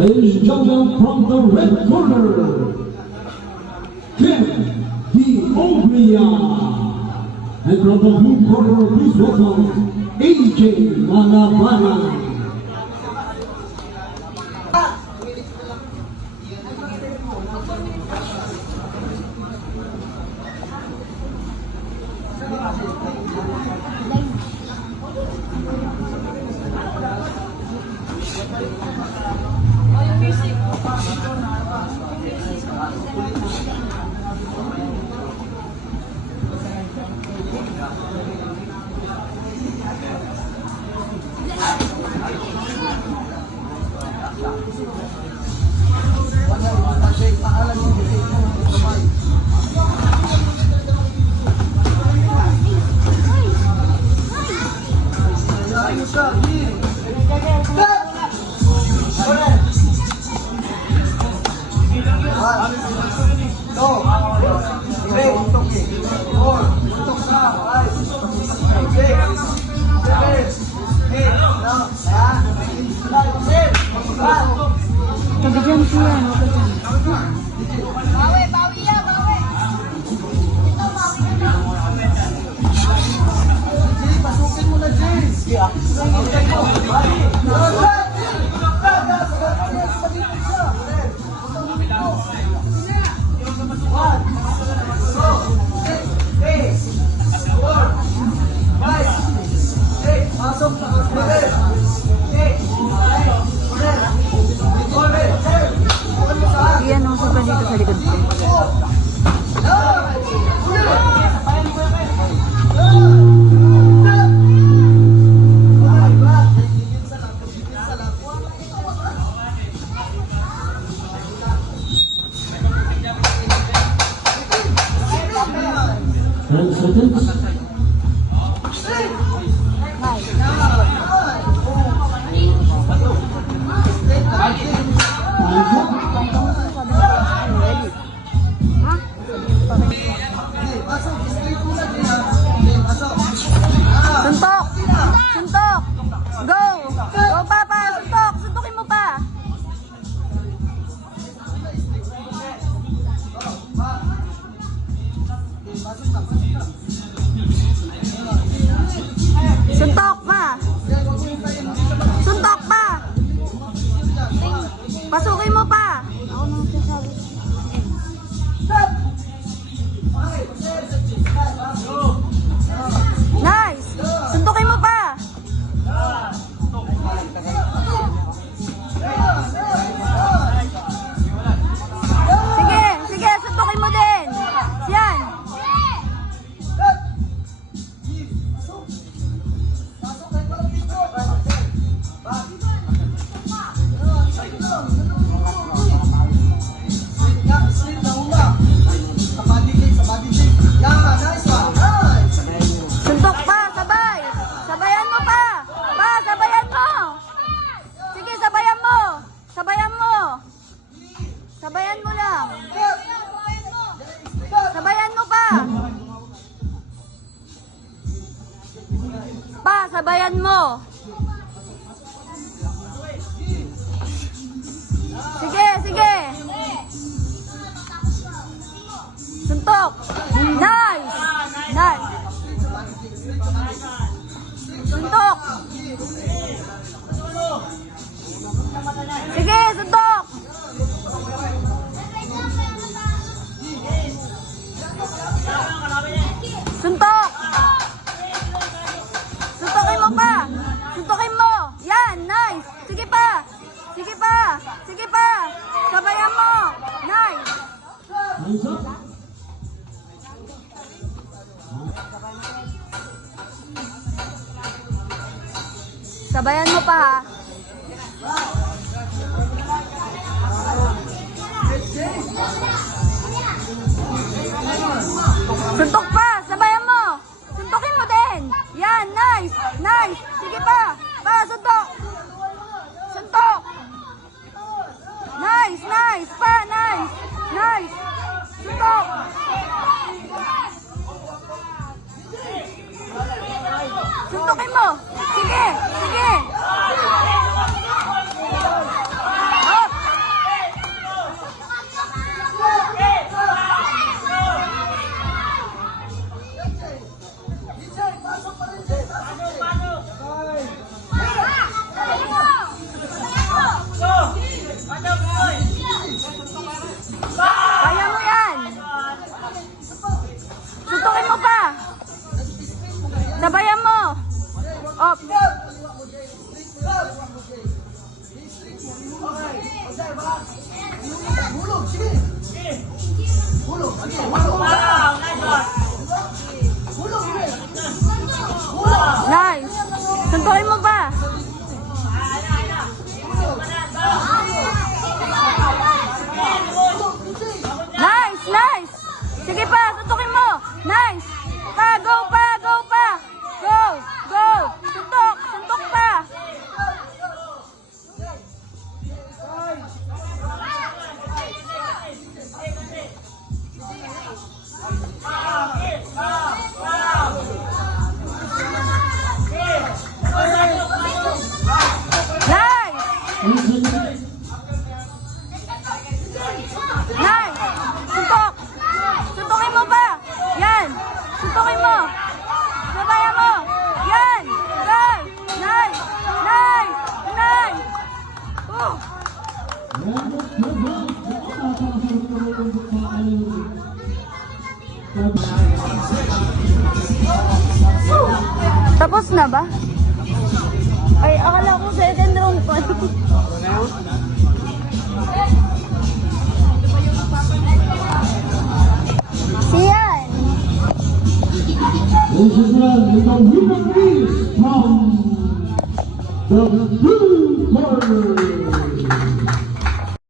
Ladies and gentlemen, from the red corner, Ken D'Oglia. And from the blue corner, please welcome AJ Malabanan. Kabigyan siya, no? Bawi, bawi ya, bawi. Ito, bawi na. Jay, pasukin mo na, Jay. Pasok na Iyan, no? Sobrang dito sa likod ko. Suntok! Suntok! Go! Go, Papa! Suntok! Suntokin mo pa! Suntok pa! Suntok pa! Pasukin mo pa! Nice! Suntukin mo pa! Sige! Sige! Suntukin mo din! Yan! Suntok pa! Sabay! Sabayan mo pa! Pa! Sabayan mo! Sige! Sabayan mo! Sabayan mo! Sabayan mo lang! Sabayan mo pa! Pa! Sabayan mo! Sige! Sige! Suntok! Nice! Nice! Suntok! Sige! Suntok! Suntok! Suntokin mo pa! Suntokin mo! Yan! Nice! Sige pa! Sige pa! Sige pa! Sabayan mo! Nice! Sabayan mo pa ha. Suntok pa! Sabayan mo! Suntokin mo din! Yan! Nice! Nice! Sige pa! Pa! Suntok! Suntok! Nice! Nice! Pa! Nice! Nice! Suntok! Suntokin mo! Sige! Sige! Up! Kaya mo yan. Suntukin mo pa. Sabayan mo. Op. Hulog, sige. Hulog, sige. Hulog. Hulog, sige. Nice. Suntukin mo pa. Nice, nice. Sige pa, suntukin mo. Nice. Pa, go pa, go pa. Go, go. Suntok, suntok pa. Nice. Nice. Suntok. Suntokin mo pa. Yan. Suntokin mo. Sabayan mo. Yan. Go. Nice. Nice. Nice. Tapos na ba? Ay, akala ko second round pa. Siyan. Ladies and gentlemen, the winner is from the blue